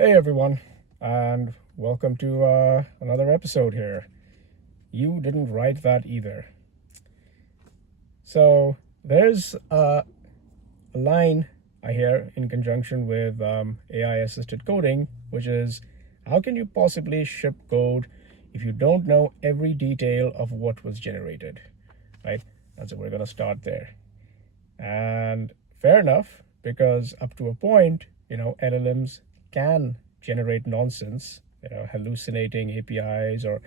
Hey everyone, and welcome to another episode here. You didn't write that either. So there's a line I hear in conjunction with AI assisted coding, which is how can you possibly ship code if you don't know every detail of what was generated, right? And so we're going to start there. And fair enough, because up to a point, LLMs can generate nonsense, hallucinating APIs or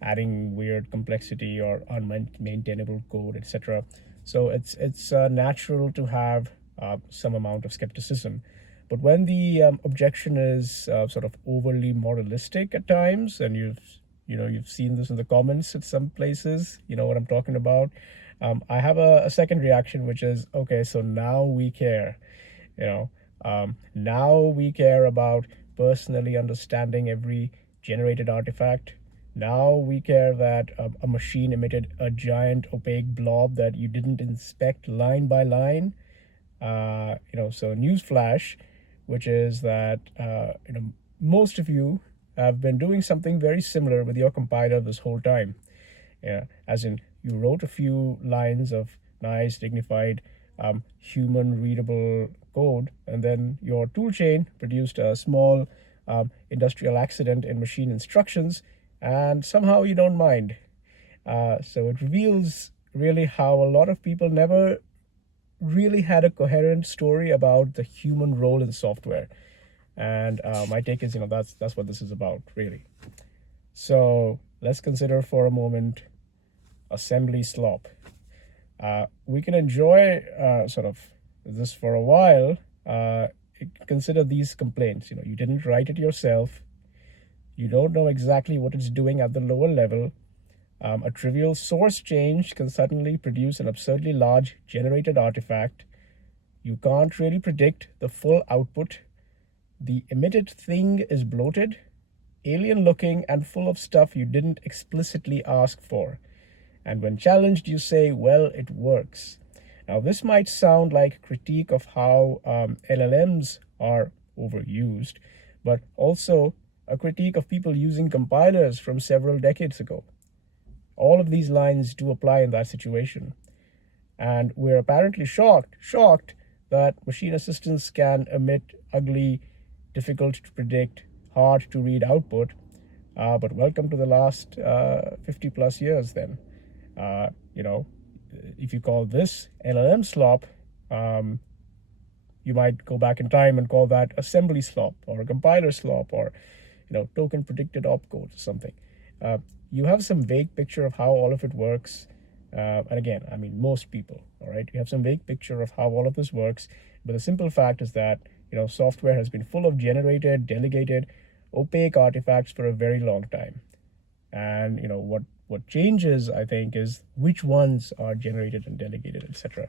adding weird complexity or unmaintainable code, etc. So it's natural to have some amount of skepticism. But when the objection is sort of overly moralistic at times, and you've seen this in the comments at some places, you know what I'm talking about. I have a second reaction, which is okay. So now we care, you know. Now we care about personally understanding every generated artifact. Now we care that a machine emitted a giant opaque blob that you didn't inspect line by line. So newsflash, which is that most of you have been doing something very similar with your compiler this whole time. Yeah, as in you wrote a few lines of nice, dignified, human readable code, and then your toolchain produced a small industrial accident in machine instructions, and somehow you don't mind. So it reveals really how a lot of people never really had a coherent story about the human role in software. And my take is, that's what this is about, really. So let's consider for a moment assembly slop. We can enjoy sort of this for a while. Consider these complaints. You didn't write it yourself. You don't know exactly what it's doing at the lower level. A trivial source change can suddenly produce an absurdly large generated artifact. You can't really predict the full output. The emitted thing is bloated, alien looking, and full of stuff you didn't explicitly ask for. And when challenged, you say, well, it works. Now, this might sound like a critique of how LLMs are overused, but also a critique of people using compilers from several decades ago. All of these lines do apply in that situation. And we're apparently shocked that machine assistants can emit ugly, difficult to predict, hard to read output. But welcome to the last 50 plus years then. Uh, you know, if you call this LLM slop, you might go back in time and call that assembly slop or a compiler slop or, token predicted opcode or something. You have some vague picture of how all of it works. And again, I mean, most people, all right, you have some vague picture of how all of this works. But the simple fact is that, software has been full of generated, delegated, opaque artifacts for a very long time. And what changes, I think, is which ones are generated and delegated, etc.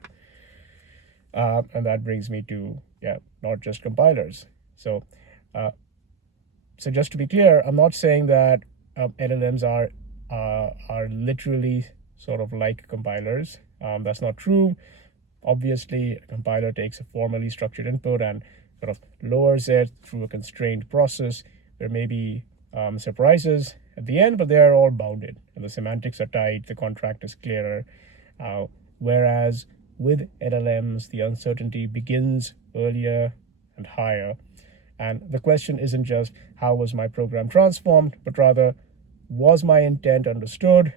And that brings me to not just compilers. So just to be clear, I'm not saying that LLMs are literally sort of like compilers. That's not true. Obviously, a compiler takes a formally structured input and sort of lowers it through a constrained process. There may be surprises at the end, but they are all bounded, and the semantics are tight. The contract is clearer. Whereas with LLMs, the uncertainty begins earlier and higher. And the question isn't just how was my program transformed, but rather, was my intent understood?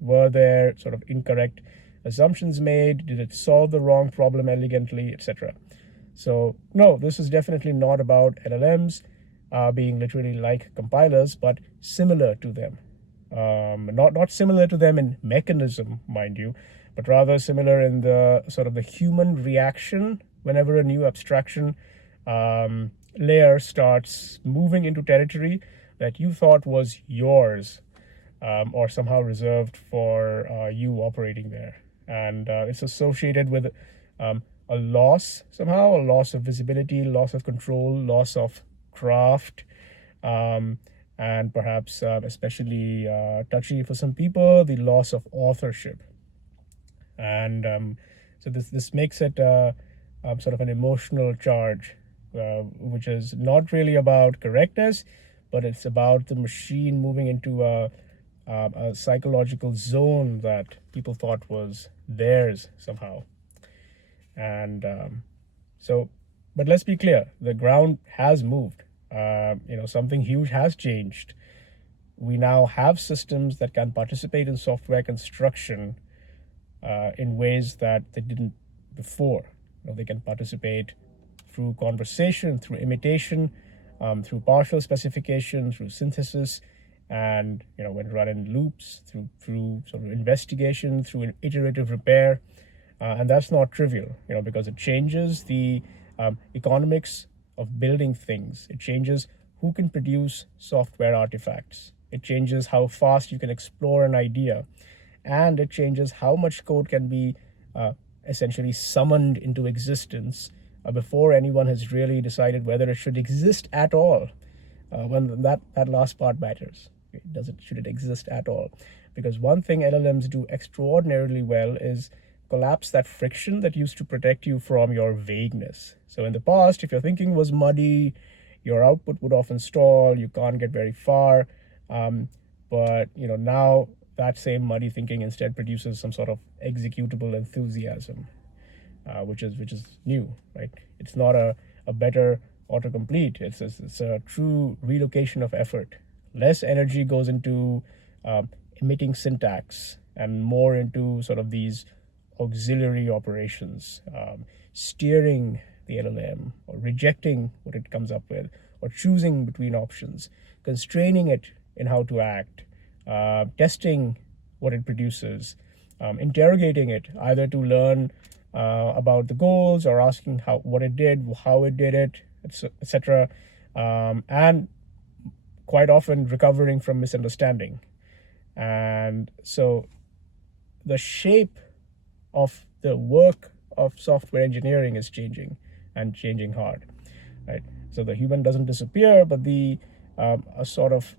Were there sort of incorrect assumptions made? Did it solve the wrong problem elegantly, etc.? So no, this is definitely not about LLMs being literally like compilers, but similar to them. Not similar to them in mechanism, mind you, but rather similar in the sort of the human reaction whenever a new abstraction layer starts moving into territory that you thought was yours, or somehow reserved for you operating there. And it's associated with a loss somehow, a loss of visibility, loss of control, loss of craft, and perhaps especially touchy for some people, the loss of authorship. And so this makes it sort of an emotional charge which is not really about correctness, but it's about the machine moving into a psychological zone that people thought was theirs somehow. And but let's be clear, the ground has moved. Something huge has changed. We now have systems that can participate in software construction in ways that they didn't before. They can participate through conversation, through imitation, through partial specification, through synthesis, and when run in loops, through sort of investigation, through an iterative repair. And that's not trivial, because it changes the economics of building things. It changes who can produce software artifacts. It changes how fast you can explore an idea. And it changes how much code can be essentially summoned into existence before anyone has really decided whether it should exist at all. When that last part matters. Should it exist at all? Because one thing LLMs do extraordinarily well is collapse that friction that used to protect you from your vagueness. So in the past, if your thinking was muddy, your output would often stall, you can't get very far. But now that same muddy thinking instead produces some sort of executable enthusiasm, which is new, right? It's not a better autocomplete. It's a true relocation of effort. Less energy goes into emitting syntax and more into sort of these auxiliary operations, steering the LLM or rejecting what it comes up with, or choosing between options, constraining it in how to act, testing what it produces, interrogating it either to learn about the goals or asking what it did, how it did it, etc. And quite often recovering from misunderstanding. And so the shape of the work of software engineering is changing, and changing hard, right? So the human doesn't disappear, but the a sort of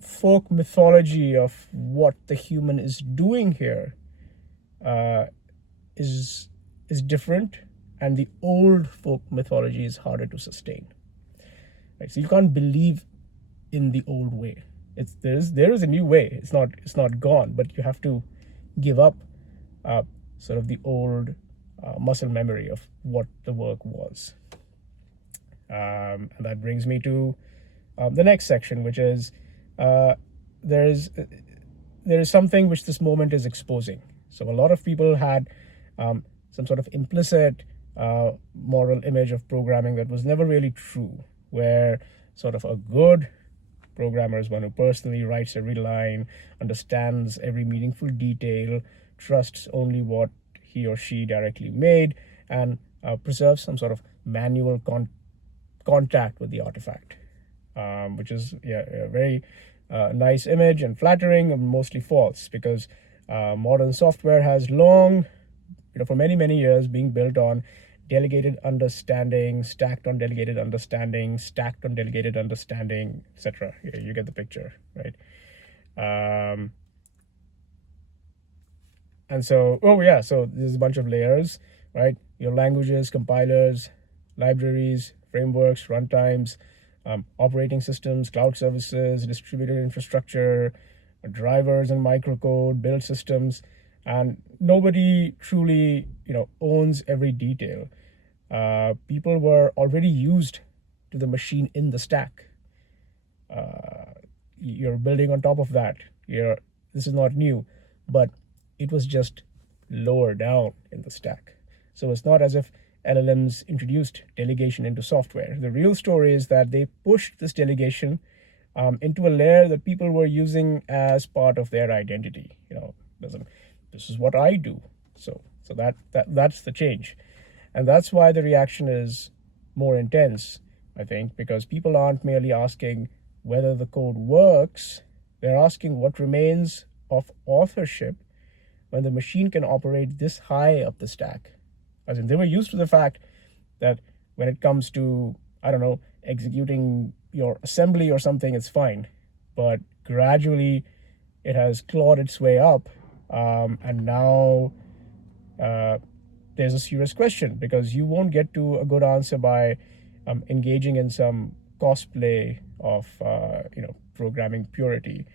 folk mythology of what the human is doing here is different, and the old folk mythology is harder to sustain. Right? So you can't believe in the old way. There is a new way. It's not gone, but you have to give up sort of the old muscle memory of what the work was. And that brings me to the next section, which is there is something which this moment is exposing. So a lot of people had some sort of implicit moral image of programming that was never really true, where sort of a good programmer is one who personally writes every line, understands every meaningful detail, trusts only what he or she directly made, and preserves some sort of manual contact with the artifact, which is a very nice image and flattering, and mostly false, because modern software has long, for many years, being built on delegated understanding, stacked on delegated understanding, stacked on delegated understanding, etc. You get the picture, right? And so, so there's a bunch of layers, right? Your languages, compilers, libraries, frameworks, runtimes, operating systems, cloud services, distributed infrastructure, drivers and microcode, build systems, and nobody truly, owns every detail. People were already used to the machine in the stack. You're building on top of that. This is not new, but it was just lower down in the stack. So it's not as if LLMs introduced delegation into software. The real story is that they pushed this delegation into a layer that people were using as part of their identity. This is what I do. So that's the change. And that's why the reaction is more intense, I think, because people aren't merely asking whether the code works, they're asking what remains of authorship when the machine can operate this high up the stack. As in, they were used to the fact that when it comes to, executing your assembly or something, it's fine. But gradually it has clawed its way up, and now there's a serious question, because you won't get to a good answer by engaging in some cosplay of programming purity,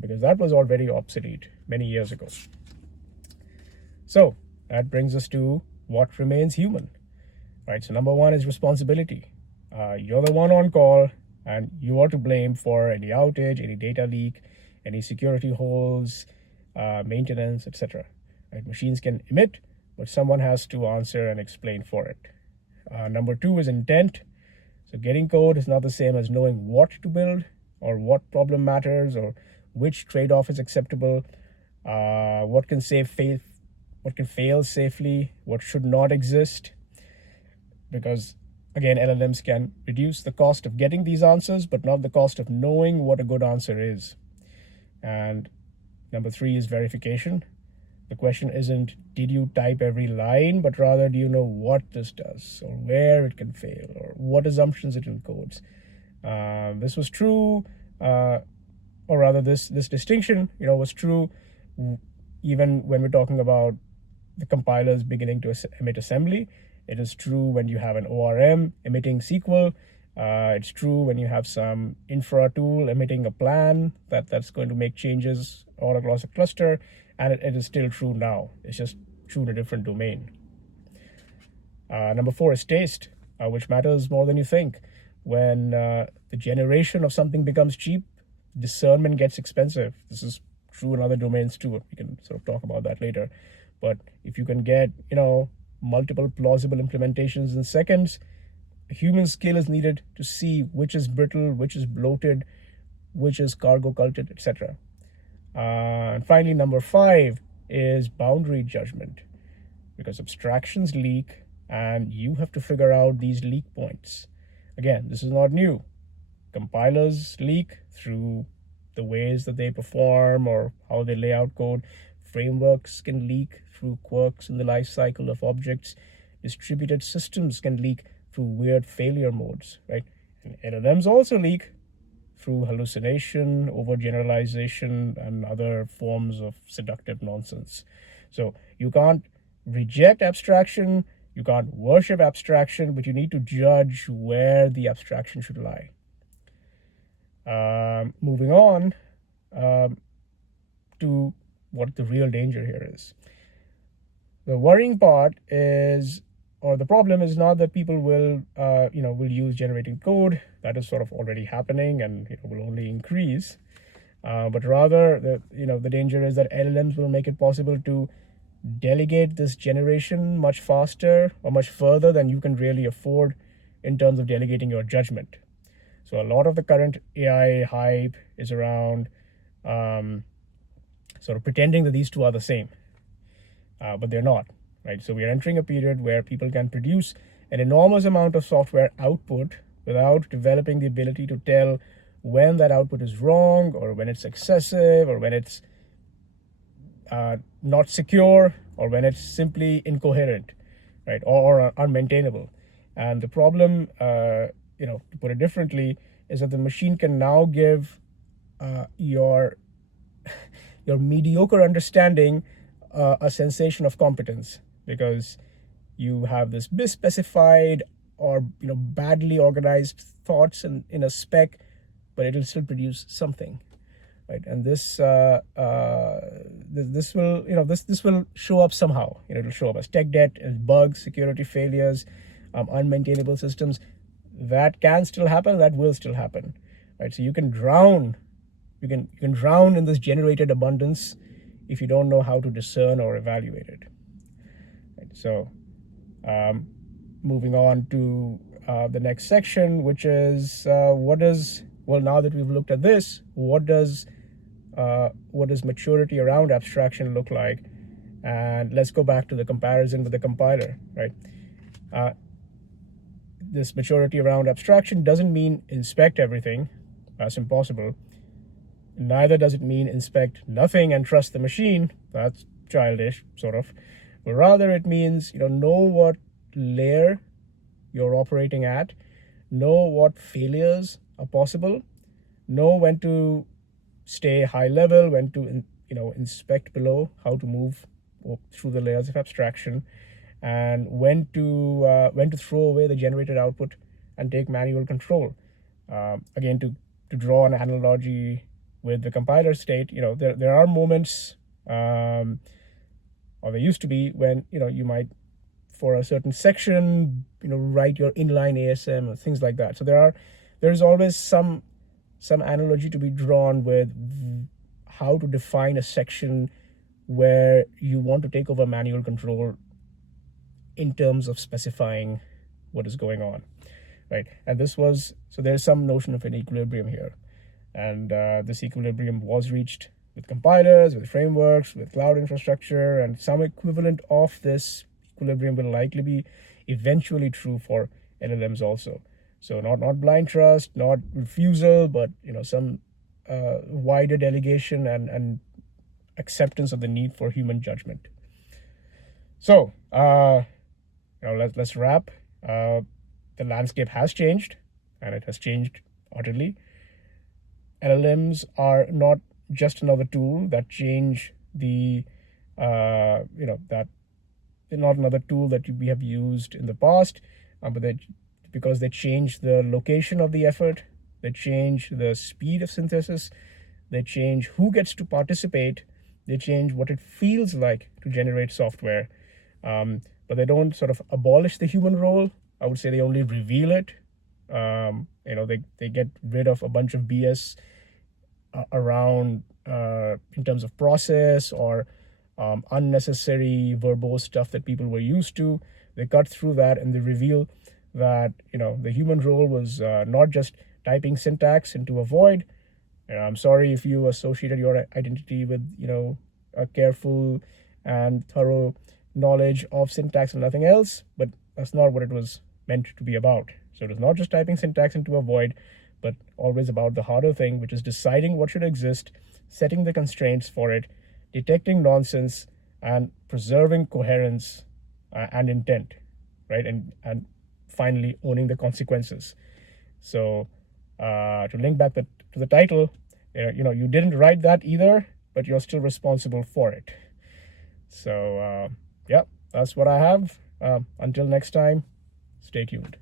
because that was already obsolete many years ago. So that brings us to what remains human, right? So number one is responsibility. You're the one on call, and you are to blame for any outage, any data leak, any security holes, maintenance, etc. Right? Machines can emit, but someone has to answer and explain for it. Number two is intent. So getting code is not the same as knowing what to build or what problem matters or which trade-off is acceptable, what can fail safely, what should not exist. Because again, LLMs can reduce the cost of getting these answers, but not the cost of knowing what a good answer is. And number three is verification. The question isn't, did you type every line, but rather, do you know what this does, or where it can fail, or what assumptions it encodes? This was true, or rather, this distinction, was true even when we're talking about the compilers beginning to emit assembly. It is true when you have an ORM emitting SQL. It's true when you have some infra tool emitting a plan that's going to make changes all across a cluster, and it is still true now. It's just true in a different domain. Number four is taste, which matters more than you think. When the generation of something becomes cheap, discernment gets expensive. This is true in other domains too. We can sort of talk about that later. But if you can get, multiple plausible implementations in seconds, a human skill is needed to see which is brittle, which is bloated, which is cargo culted, etc. And finally, number five is boundary judgment, because abstractions leak and you have to figure out these leak points. Again, this is not new. Compilers leak through the ways that they perform or how they lay out code. Frameworks can leak through quirks in the life cycle of objects. Distributed systems can leak through weird failure modes, right? And LLMs also leak through hallucination, overgeneralization, and other forms of seductive nonsense. So you can't reject abstraction, you can't worship abstraction, but you need to judge where the abstraction should lie. Moving on to what the real danger here is. The worrying part is, or the problem is not that people will use generating code. That is sort of already happening and will only increase. But rather, the danger is that LLMs will make it possible to delegate this generation much faster or much further than you can really afford in terms of delegating your judgment. So a lot of the current AI hype is around sort of pretending that these two are the same, but they're not, right? So we are entering a period where people can produce an enormous amount of software output without developing the ability to tell when that output is wrong, or when it's excessive, or when it's not secure, or when it's simply incoherent, right, or unmaintainable. And the problem, to put it differently, is that the machine can now give your mediocre understanding a sensation of competence, because you have this misspecified or badly organized thoughts in a spec, but it'll still produce something, right? And this will show up somehow. It'll show up as tech debt, as bugs, security failures, unmaintainable systems. That can still happen. That will still happen, right? So you can drown. You can drown in this generated abundance if you don't know how to discern or evaluate it. Right? So, moving on to the next section, which is now that we've looked at this, what does maturity around abstraction look like? And let's go back to the comparison with the compiler, right? This maturity around abstraction doesn't mean inspect everything. That's impossible. Neither does it mean inspect nothing and trust the machine. That's childish, sort of. But rather it means, know what layer you're operating at, know what failures are possible, know when to stay high level, when to inspect below, how to move through the layers of abstraction, and when to throw away the generated output and take manual control. Again, to draw an analogy with the compiler state, there are moments, or there used to be, when you might, for a certain section, write your inline ASM or things like that. So there's always some analogy to be drawn with how to define a section where you want to take over manual control in terms of specifying what is going on, right? And there's some notion of an equilibrium here, and this equilibrium was reached with compilers, with frameworks, with cloud infrastructure, and some equivalent of this equilibrium will likely be eventually true for LLMs also. So not blind trust, not refusal, but some wider delegation and acceptance of the need for human judgment. So let's wrap. The landscape has changed, and it has changed utterly. LLMs are not just another tool that change the that they're not another tool that we have used in the past, but because they change the location of the effort, they change the speed of synthesis, they change who gets to participate, they change what it feels like to generate software, but they don't sort of abolish the human role. I would say they only reveal it. They get rid of a bunch of BS around in terms of process or unnecessary verbose stuff that people were used to. They cut through that and they reveal that the human role was not just typing syntax into a void. I'm sorry if you associated your identity with a careful and thorough knowledge of syntax and nothing else, but that's not what it was meant to be about. So it was not just typing syntax into a void, but always about the harder thing, which is deciding what should exist, setting the constraints for it, detecting nonsense, and preserving coherence and intent, right? And finally owning the consequences. So to link back to the title, you didn't write that either, but you're still responsible for it. So yeah, that's what I have. Until next time, stay tuned.